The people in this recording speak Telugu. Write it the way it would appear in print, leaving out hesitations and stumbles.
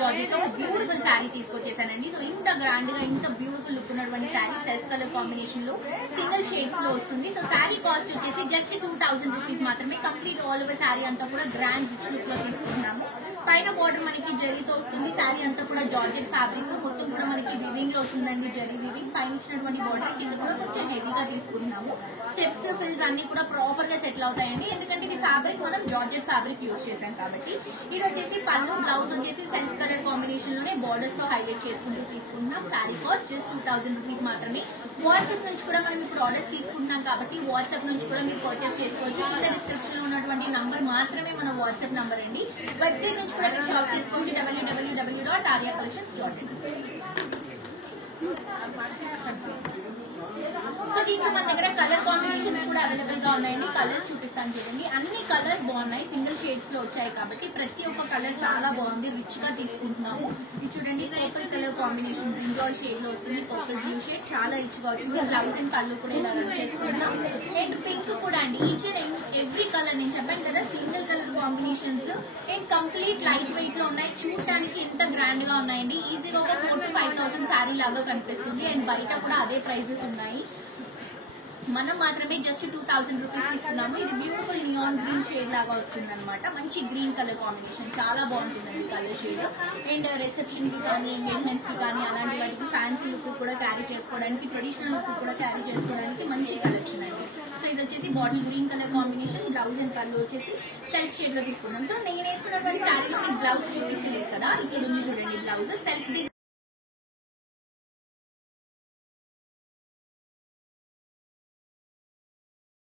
జార్జెట్ ఒక బ్యూటిఫుల్ శారీ తీసుకొచ్చేసానండి. సో ఇంత గ్రాండ్ గా ఇంత బ్యూటిఫుల్ లుక్ ఉన్నటువంటి శారీ సెల్ఫ్ కలర్ కాంబినేషన్ లో సింగిల్ షేడ్స్ లో వస్తుంది. సో శారీ కాస్ట్ వచ్చేసి జస్ట్ 2000 రూపీస్ మాత్రమే. కంప్లీట్ ఆల్ ఓవర్ శారీ అంతా కూడా గ్రాండ్ రిచ్ లుక్ లో తీసుకుంటున్నాము. పైన బోర్డర్ మనకి జరీతో వస్తుంది. శారీ అంతా కూడా జార్జెట్ ఫ్యాబ్రిక్ మొత్తం కూడా మనకి వివింగ్ లో వస్తుందండి. జరీ వివింగ్ పైన ఇచ్చినటువంటి బోర్డర్ కింద కూడా కొంచెం హెవీగా తీసుకుంటున్నాము. స్టెప్స్ ఫిల్స్ అన్ని కూడా ప్రాపర్ గా సెటిల్ అవుతాయండి. ఎందుకంటే ఇది ఫ్యాబ్రిక్ మనం జార్జెట్ ఫ్యాబ్రిక్ యూజ్ చేసాం కాబట్టి. ఇది వచ్చేసి పళ్ళు, బ్లౌజ్ వచ్చేసి సెల్ఫ్ కలర్ కాంబినేషన్ లోనే బోర్డర్స్ తో హైలైట్ చేసుకుంటూ తీసుకుంటున్నాం. శారీ కాస్ట్ జస్ట్ 2000 రూపీస్ మాత్రమే. వాట్సాప్ నుంచి కూడా మనం ఇప్పుడు ఆర్డర్స్ తీసుకుంటున్నాం కాబట్టి వాట్సాప్ నుంచి కూడా మీరు పర్చేస్ చేసుకోవచ్చు. కింద డిస్క్రిప్షన్ లో ఉన్నటువంటి నంబర్ మాత్రమే మన వాట్సాప్ నంబర్ అండి. వెబ్సైట్ నుంచి కూడా మీరు షాప్ చేసుకోవచ్చు www.aryacollections.in. సో దీంట్లో మన దగ్గర కలర్ కాంబినేషన్స్ కూడా అవైలబుల్ గా ఉన్నాయండి. కలర్స్ చూపిస్తాను చూడండి. అన్ని కలర్స్ బాగున్నాయి, సింగిల్ షేడ్స్ లో వచ్చాయి కాబట్టి ప్రతి ఒక్క కలర్ చాలా బాగుంది, రిచ్ గా తీసుకుంటున్నాము. ఇది చూడండి purple colour combination brinjal shade లో వస్తుంది. పర్పుల్ బ్లూ షేడ్ చాలా రిచ్ గా వచ్చింది. బ్లౌజ్ అండ్ పళ్ళు కూడా ఇలా రన్ చేసుకుంటున్నాం. అండ్ పింక్ కూడా అండి. ఈచ్ అండ్ ఎవ్రీ కలర్ నేను చెప్పాను కదా single colour combinations and complete light weight లో ఉన్నాయి. చూడటానికి ఎంత గ్రాండ్ గా ఉన్నాయండి. ఈజీగా ఒక 4,000 to 5,000 శారీ లాగా కనిపిస్తుంది. అండ్ బయట కూడా అదే ప్రైజెస్ ఉన్నాయి. మనం మాత్రమే జస్ట్ 2000 రూపీస్ ఇస్తున్నాము. ఇది బ్యూటిఫుల్ నియాన్ గ్రీన్ షేడ్ లాగా వస్తుంది అనమాట. మంచి గ్రీన్ కలర్ కాంబినేషన్ చాలా బాగుంటుందండి కలర్ షేడ్. అండ్ రిసెప్షన్ కి కానీ ఎంగేజ్మెంట్స్ కి కానీ అలాంటి వాటికి ఫ్యాన్సీ లుక్ కూడా క్యారీ చేసుకోవడానికి, ట్రెడిషనల్ లుక్ కూడా క్యారీ చేసుకోవడానికి మంచి కలెక్షన్ అండి. సో ఇది వచ్చేసి bottle green colour combination. Blouse and పళ్ళు వచ్చేసి సెల్ఫ్ షేడ్ లో తీసుకున్నాం. సో నేను వేసుకున్నటువంటి శారీలో మీకు బ్లౌజ్ చూపించలేదు కదా, ఇక్కడ ఉంది చూడండి బ్లౌజ్ సెల్ఫ్